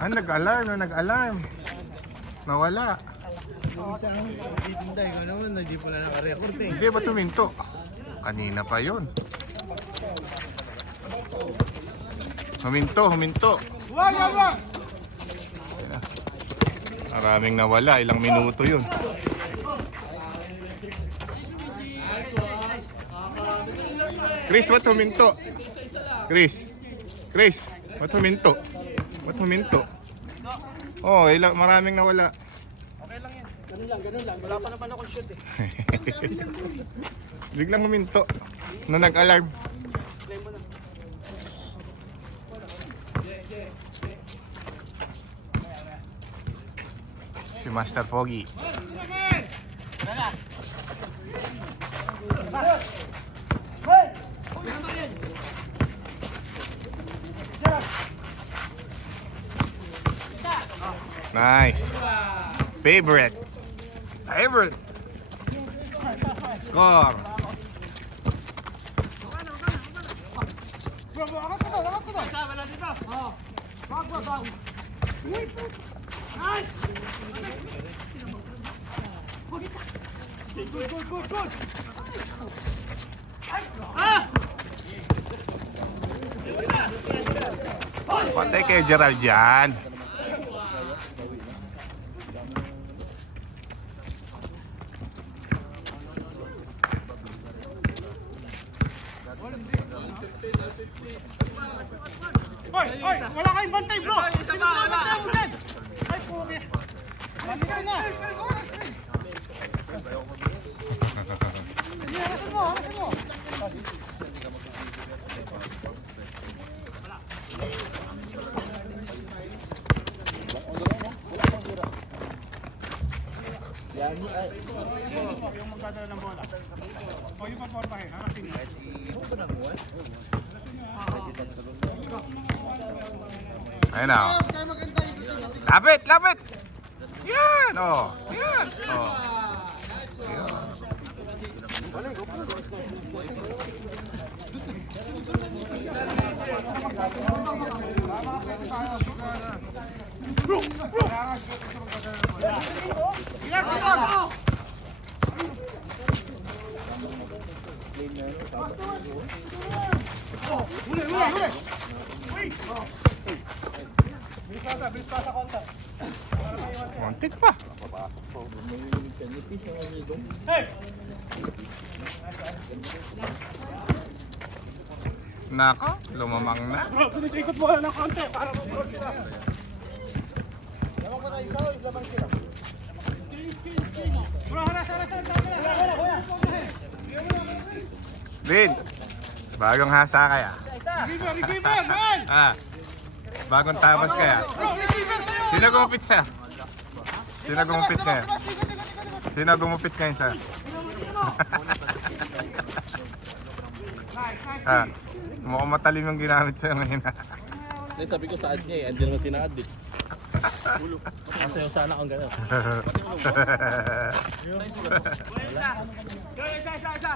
Ah, nag-alarm, nag-alarm. Nawala. Yung isa ang nagtitinda, yun naman, hindi pala naka-record eh. Hindi ba tuminto? Kanina pa yun. Huminto. Wala! Maraming nawala, ilang minuto yun. Chris, what huminto? Chris, what huminto? Oh, maraming nawala. Okay lang yan. Ganun lang. Wala pa naman akong shoot eh. Biglang huminto na nag-alarm. Si Master Pogi. Nice. Favorite. Score. Patay kay Gerald yan. Hoy! Wala kayong bantay, bro! Sino na bantay mo dyan? Ay, puke! Bantay na! Harasin mo! Yung magdadala ng bola. O yung papormahin, harasin mo. Ayun na. Oh. Lapit! Yan! Oh. Yan! Oh. Yan. Bilis pasa kontak. Muntik pa. Hey! Nako, lumamang na. Bro, bilis ikot mo ng konti para mag-goal sila. Lamang pa tayo isa o lamang sila? Bro, haras. Vin, bagong hasa kaya? Receiver, man! Ah, bagong tapas kaya? Bro, receiver sa'yo! Sino gumupit siya? Sino gumupit ngayon? Sino gumupit ngayon siya? Ah, mukhang matalim yung ginamit sa'yo ngayon. Sabi ko sa ad niya eh, andyan naman sinaad eh. Kasi yung sana akong gano'n. Isa!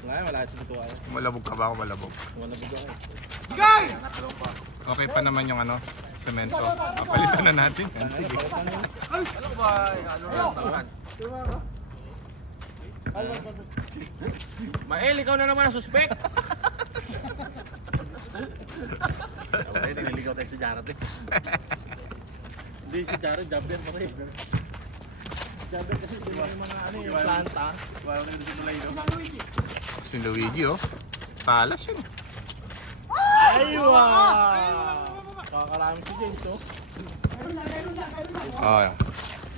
Ngayon, wala kasi ito kayo. Malabog ka ba ako? Malabog. Wala bigyan kayo. Guy! Okay pa naman yung ano, semento. Papalitan na natin. Sige. Mael, ikaw na naman ang suspect! Ay, niligaw tayo sa Jarat eh. Hindi, si Jared, jumper pa rin. Jumper kasi sila yung mga ano yung planta. Wala kayo sa mulay, no? Si Luigi, oh. Talas yun. Aywa! Kakaraming si James, oh. Oh,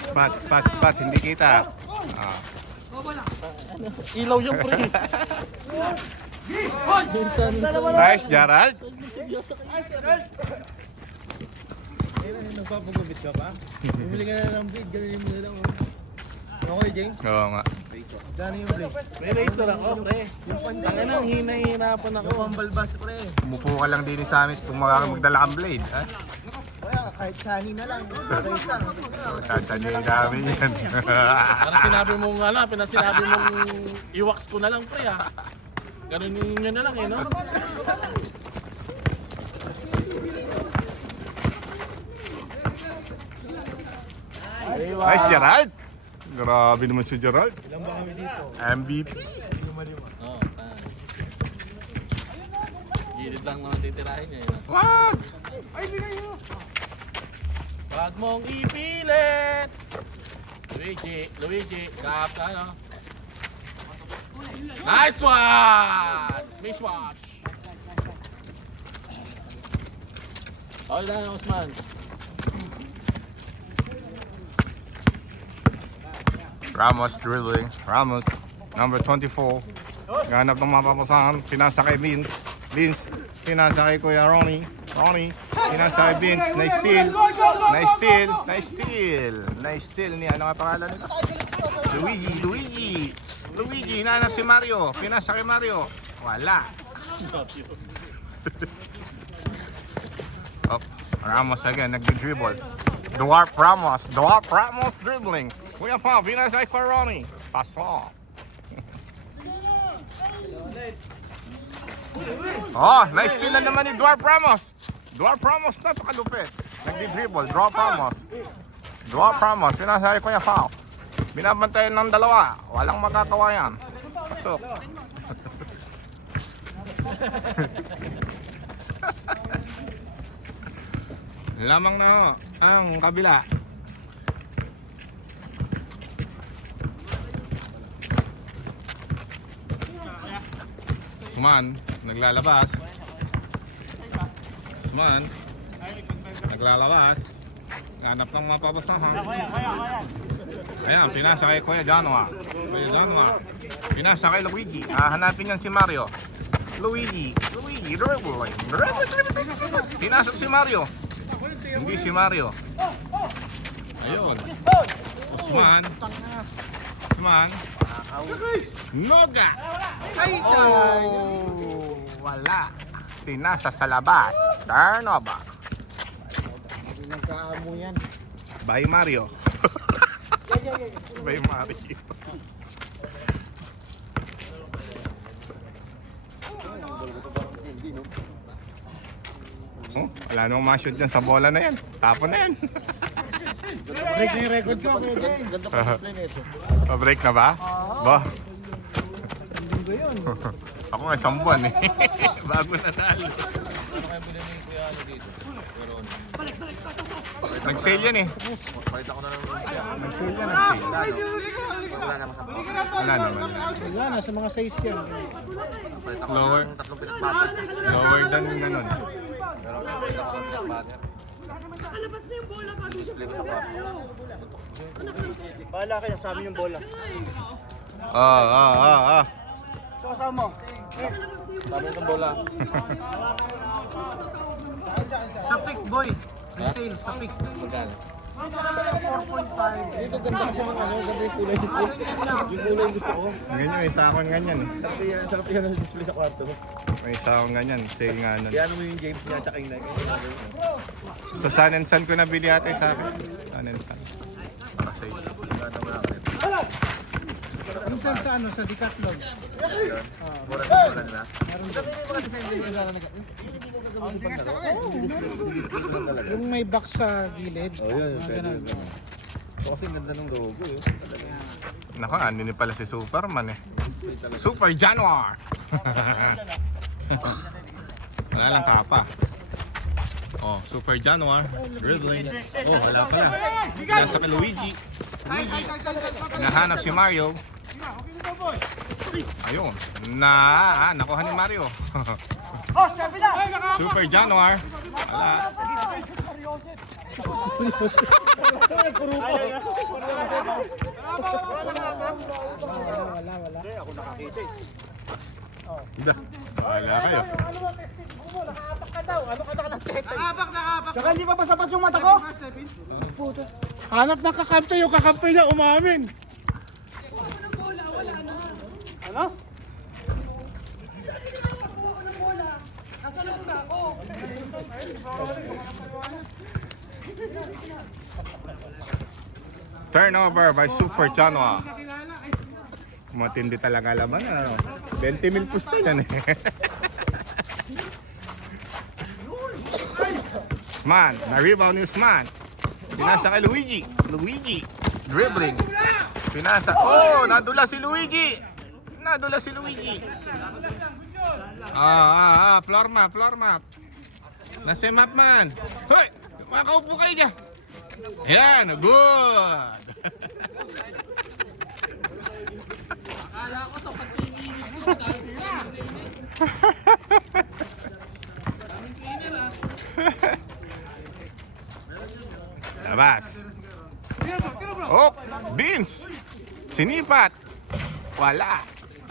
spot. Hindi kita. Ah. Ilaw yung pre. Minsan, Nice, Gerald. Nagpapagubit ka pa? Bumili ka na ng blade, ganunin mo na lang. Okay, James? Oo nga. Gano'n yung blade? may razor ako, pre. Tangin na, hinahirapan ako. Yung pambalbas, pre. Umupo ka lang din sa amin kung magdala kang blade. Ha? Kaya kahit sani na lang. Isa. Tatsanin namin yan. Parang sinabi mong ano, pinasinabi mong i-wax ko na lang, pre, ha. Ganun nyo na lang, eh, no? Nice, Gerald. Grabe naman si Gerald. Ilan ba kami dito? MVP. Oo, gilid lang naman titirahin niya yun. What? Ay, bigay nyo. Wag mong ipilit! Luigi, kap ka, no? Nice one! Miswatch! Okay na, Osman. Ramos dribbling. Ramos, number 24. Ganap ng mapapasahan. Pinasa kay Vince. Vince, pinasa kay Kuya Ronnie. Ronnie, pinasa kay Vince. Nice steal. Nice steal. Nice steal. Nice steal ni ano nga pangalan nito? Luigi. Luigi, hinahanap si Mario. Pinasa kay Mario. Wala. Oh, Ramos again, nag-dribble. Dwarf Ramos dribbling. Kuya Pa, pinasa kay Ronnie. Paso. Oh, nice steal na naman ni Dwarf Ramos. Dwarf Ramos, napakalupit. Nagdi-dribble, Dwarf Ramos, pinasa kay Kuya Pa. Binabantayan ng dalawa. Walang magagawa yan. Pasok. Lamang na ho, ang kabila. Usman, naglalabas. Hanap ng mapapasahan. Ayan, pinasa kay Kuya Janwa. Pinasa kay Luigi. Hanapin yan si Mario. Luigi, dribbling. Pinasok si Mario. Hindi si Mario. Ayun. Usman. Noga. Oh, wala. Pinasa sa labas. Turnover. Nagkaamo yan. Bye Mario. Bye Mario. Oh, wala nang ma-shoot dyan sa bola na yan. Tapon na yan. Break na yung record ko. Ganda pa sa play nito. Pa-break na ba? Ba? Linggo yun. Ako nga isang buwan eh. Bago nanalo. Nag-sale yan eh. Palit ako na lang. Nag-sale yan. Wala naman sa pao. Wala naman. Wala, nasa mga size yan. Palit ako Lower. ng 3 pinagbatas. Lower than ganun. Pero palit ako ng pinagbatas. Display ko sa pao. Bahala kayo, sabi yung bola. So, kasama mo. Sabi itong bola. Sa pick, boy. Resale, sa pick. Magkano? 4.5. Dito ganda kasi ng ano, ganda yung kulay nito. Yung kulay gusto ko. Ganyan, may sakon ganyan. Sarap yan ang display sa kwarto mo. May sakon ganyan. Sale nga nun. Kaya ano mo yung James niya tsaka yung Nike. Sa Sun and Sun ko nabili ata sa akin. Sun and Sun. Minsan sa ano, sa Decathlon. Mura sa mura nila. Yung may box sa gilid. Oh, yun. Mga Pwede ganun. yun. Kasi ang ganda ng logo eh. Naku, ano ni pala si Superman eh. Super Januar! Wala lang kapa. Oh, Super Januar. Dribbling. Oh, wala pala. Nasa kay Luigi. Nahanap si Mario. Ayun. Nakuha ni Mario. Super Januar. Wala. Wala kayo. Saka hindi pa sapat yung mata ko? Puto. Hanap na kakampi yung kakampi niya umamin. Ano? Turnover by Super Januar. Matindi talaga laban. 20 mil pusta yan eh. Usman, na-rebound ni Usman. Pinasa kay Luigi. dribbling. Pinasa. Oh, nadula si Luigi. Nadula si Luigi. Floor map. Nasa map man. Hoy, makaupo kayo dyan. Ayan, good. Akala ko sa pag-iinit mo, dahil daming cleaner ah. Labas. Oh, Beans. Sinipat. Wala.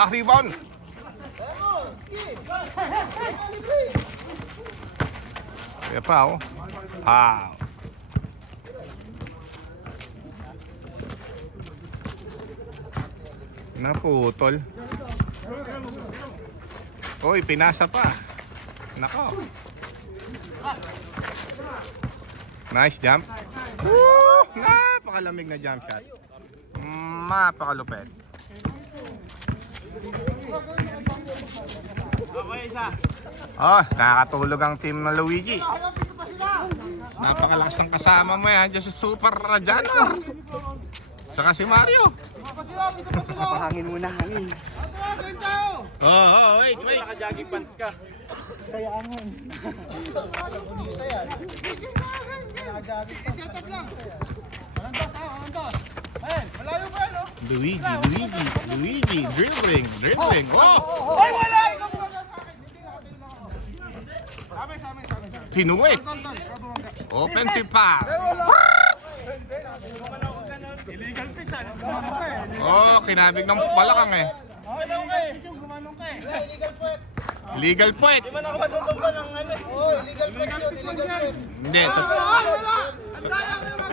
Rebound. Kaya pa, oh. Wow. Naputol. Oy, pinasa pa. Nako. Nice jump. Woo! Napakalamig na jump shot. Napakalupit. Oh, nakakatulog ang team ng Luigi. Napakalakas ng kasama mo yan. Diyos si Super Janor. Saka si Mario. Napahangin muna, hangin. Oh, wait. Naka-jogging pants ka. Luigi, dribbling. Oh! Ay, wala! Pinuwit. Offensive pass. Illegal pitch, ano? Oh, kinabig ng balakang eh. Gumanong ka eh. Legal puwet. Di ba nakapadutumba ng ano? Oh, illegal pitch yun, illegal pitch. Hindi. Wala! Ang daya ko naman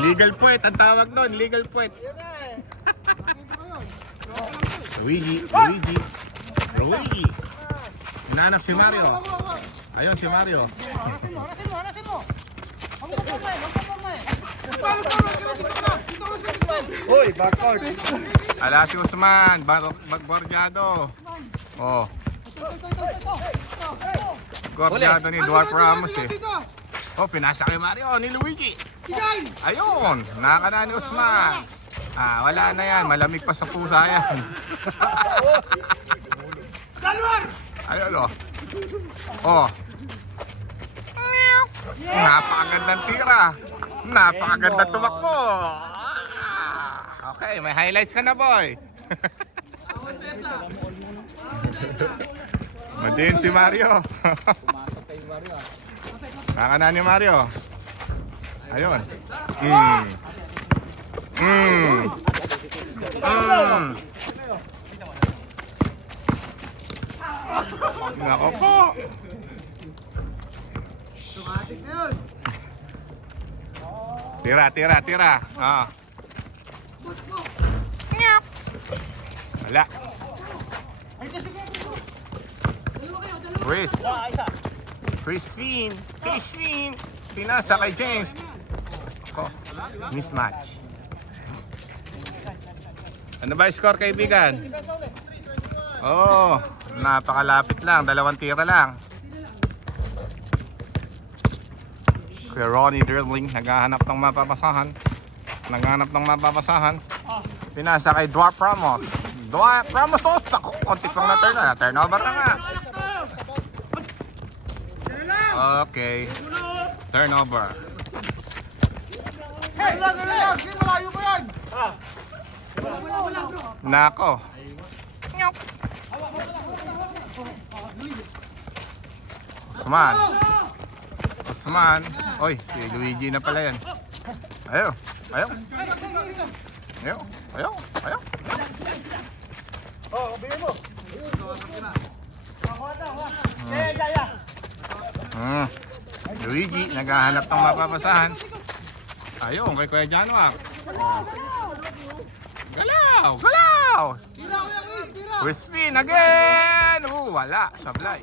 Legal puwet. Ang tawag doon. Legal puwet. Luigi. Hinanap si Mario. Ayun si Mario. Hanasin mo. Huwag ka porma eh. Hoy, backcourt. Ala si Usman. Magborjado. Oh. Gorjado ni Dwarf Ramos eh. Oh, pinasa kay Mario ni Luigi. Ayun. Nakaka ni Usman. Wala na yan. Malamig pa sa pusa yan. Ayun o. Oh. Napakagandang tira. Napakagandang tumakbo. Okay, may highlights ka na, boy. Madin si Mario. Kaka na ni Mario. Ayun. Nako po. Tira. Wala. Chris Finn. Pinasa kay James. Mismatch. Ano ba yung score, kaibigan? Oh, napakalapit lang. 2 tira lang. Kuya Ronnie dribbling. Naghahanap ng mapapasahan. Pinasa kay Dwarf Ramos. Oh, tako. Konti pang na turnover na nga. Okay. Turnover. Hey, lang. Malayo pa yan. Nako. Usman. Oy, si Luigi na pala yan. Ayaw. Oh, bigay mo. Luigi, naghahanap ng mapapasahan. Ayun, kay Kuya Januar. Galaw! Tira ko yan, Chris. Tira. Crispin again! Wala. Sablay.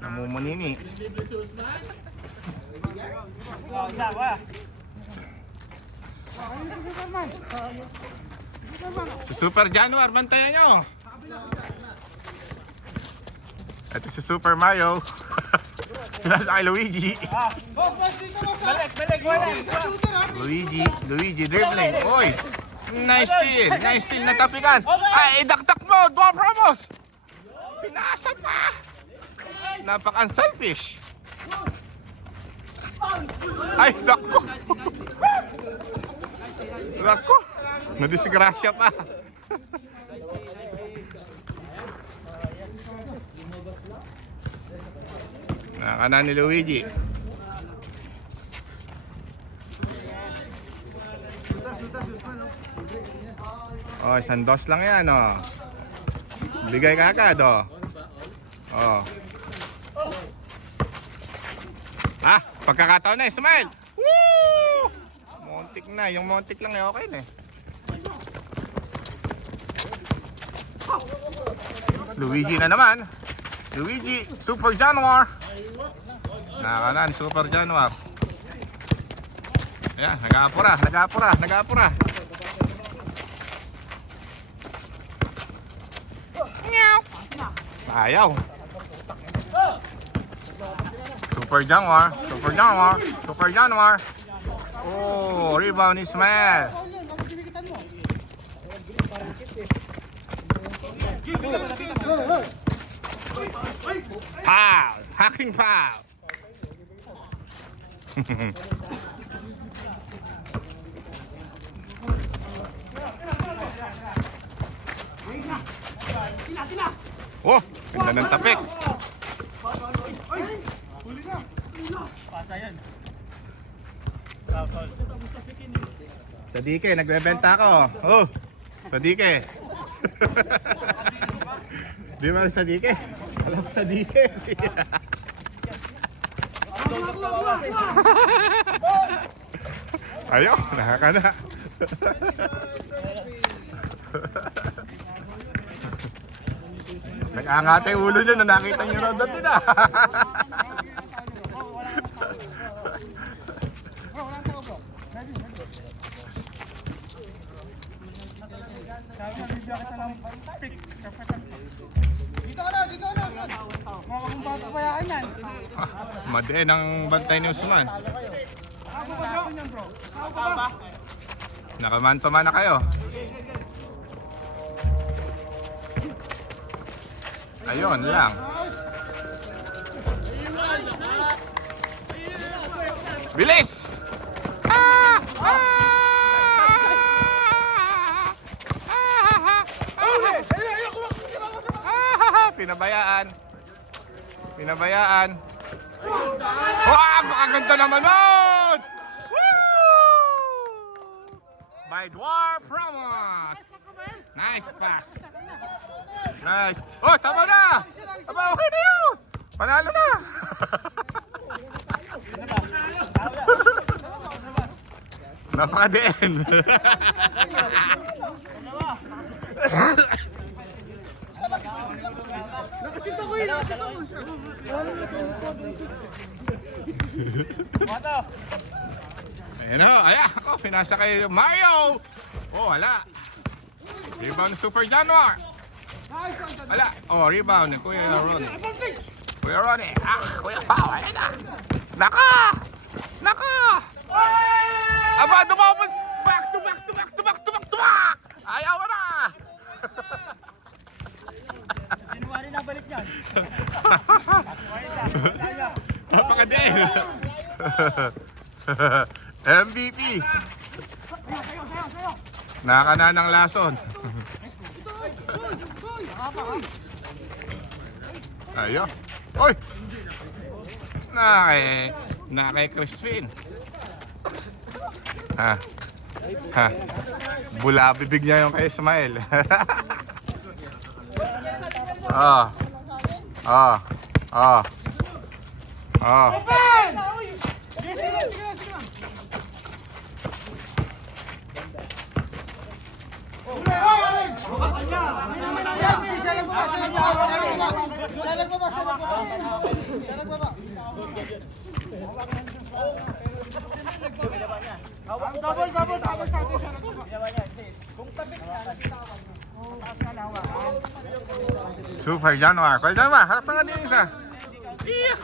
Namumunini. Si Super Januar, bantayan nyo. Ito si Super Mario. Nasa kay Luigi. Boss, dito boss. Balik, wala. Luigi dribbling. Oy! Nice steal. Natapikan. Ay, idaktak mo. Dwarf Ramos. Pinasa pa. Napaka-unselfish. Ay, naku. Naku. Nadisgrasya pa. Nakakanan ni Luigi. Oh, isang dos lang yan, oh. Bigay ka agad, oh. Oh. Ah, pagkakataon na, Ismael. Woo! Montik na, yung montik lang, okay na, eh. Luigi na naman. Luigi, Super Januar. Nakakanan, Super Januar. Ayan, nag-aapura. Ayaw. Super Januar. Oh, rebound Ismael. Foul. Hacking foul. Oh, ganda ng tapik. Sa dike, nagbebenta ako. Oh, sa dike. Di ba sa dike? Alam ko sa dike. Ayo, nakakana. Nag-angate ulo niya na nakita niyo raw dati na. Dito ka na. Mga kung papabayaan yan. Madiin ang bantay ni Usman. Ako ba yan, bro? Nakamanto-man na kayo. Ayun lang. Bilis! Pinabayaan. Wow, makaganda naman nun! Woo! By Dwarf Ramos. Nice pass. Nice. Oh, tama na! Tama, okay na yun! Panalo na! Napakadiin. Nakasita ko yun. Ayan o, ako, pinasa kay Mario. Oh, wala. Rebound ng Super Januar. Wala. Oh, rebound ng Kuya Ronnie. Kuya Ronnie. Kuya Pao, ayan na. Naka! Aba, dumapon! Back to back! Ayaw mo na! January na balik yan. Napakadin! MVP! Nakakana ng lason. Ayo. Oy! Nakay Crispin. Ha. Bula bibig niya yung kay Ismael. Double. Super Januar. Kuya Januar, harap na nga din isa. Iya!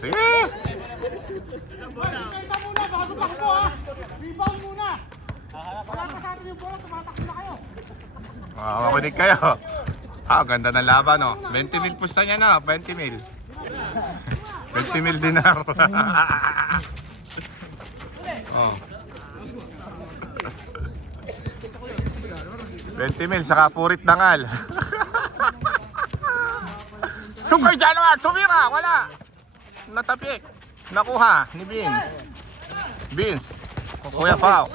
Sige! Isa muna, bago takbo ha! Rebound muna! Wala ka sa atin yung bola, tumatakbo na kayo! Makinig kayo. Ganda ng laban, no? 20 mil pusta niya, no? 20 mil. 20 mil dinar. Oh. 20 mil, saka purit dangal. Super Januar, tumira, wala. Natapik. Nakuha ni Vince. Vince. Kuya Pao.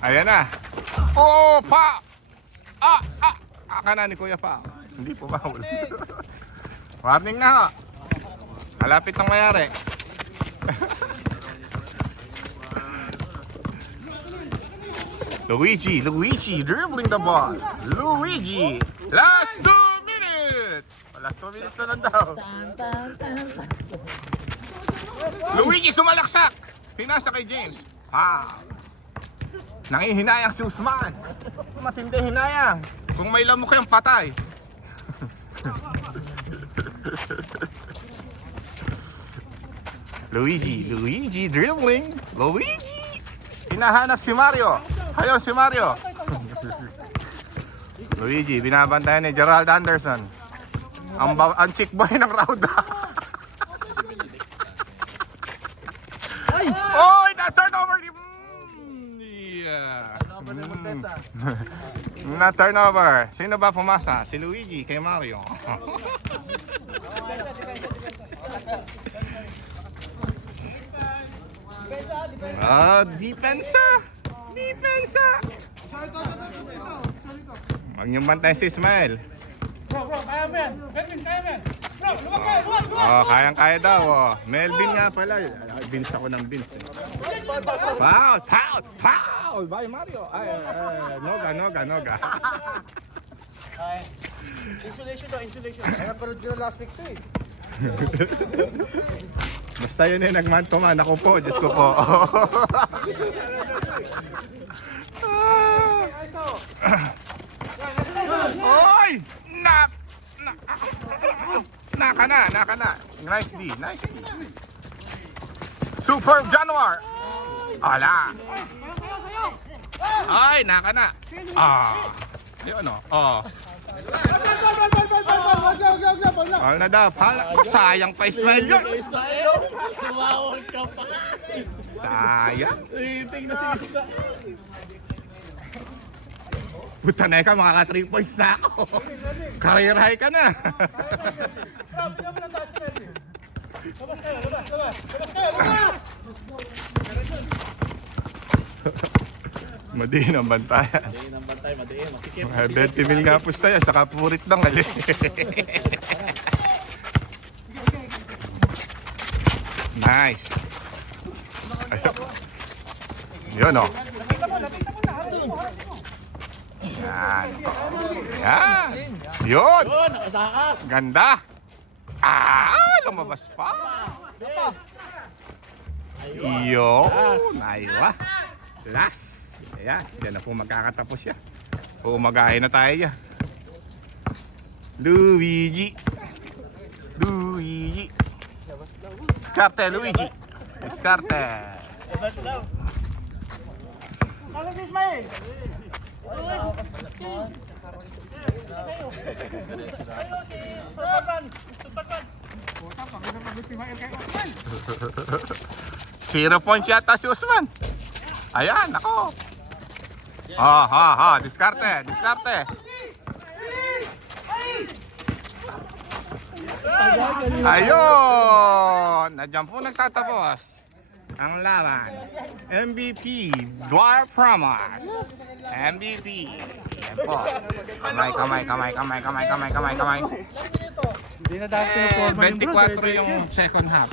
Ayan na. Oh, pa! Aka na ni Kuya Pao. Hindi po bawal. Warning na ho. Malapit nang mayari. Luigi dribbling the ball. Luigi, last 2 minutes. Last 2 minutes na lang daw. Luigi sumalaksak. Pinasa kay James. Nangihinayang si Usman. Matindi hinayang. Kung may lamok yung patay. Luigi dribbling. Luigi. Hinahanap si Mario. Ayaw si Mario. Luigi, binabantayan ni Gerald Anderson. Ang chick boy ng Rauda. Oh, na-turnover ni... Yeah. Na-turnover. Sino ba pumasa? Si Luigi kay Mario. Depensa! Depensa! Huwag niyong bantayan si Ismael. Bro, kaya mo yan! Melvin, kaya mo yan! Bro, luwag kayo! Luwag! Kayang-kaya daw. Melvin nga pala. Vince ako ng Vince. Foul! By Mario. Noga. Insulation. Ay, napanood ko na last week to eh. Basta yun eh, nagman to man. Ako po, Diyos ko po. Oy! Naka na. Nice D. Super Januar. Ala. Ay, naka na. Yun o. All na daw. Sayang pa Ismael yun. Tumawag ka pa. Sayang. Tingnan si Isa. Puta na ka, makaka 3 points na ako. Career high ka na. Labas! Madiin ang bantayan. Madiin ang bantay, madiin. Masikip. 20 mil nga pusta yan, saka purit lang ali. Nice. Yun o. Yan. Yun. Nakatakas. Ganda. Lumabas pa. Yun. Aywa. Last. Ayan. Yan na po magkakatapos siya. Umagahin na tayo yan. Luigi. Diskarte, Luigi. Diskarte. Ano si Ismael? Zero points yata si Usman. Ayan, ako. Diskarte. Ayun! Nandiyan po nagtatapos ang laban. MVP, Dwar Promise. MVP. Yan po. Kamay. Hindi na dapat pinuporma yung 24 yung second half.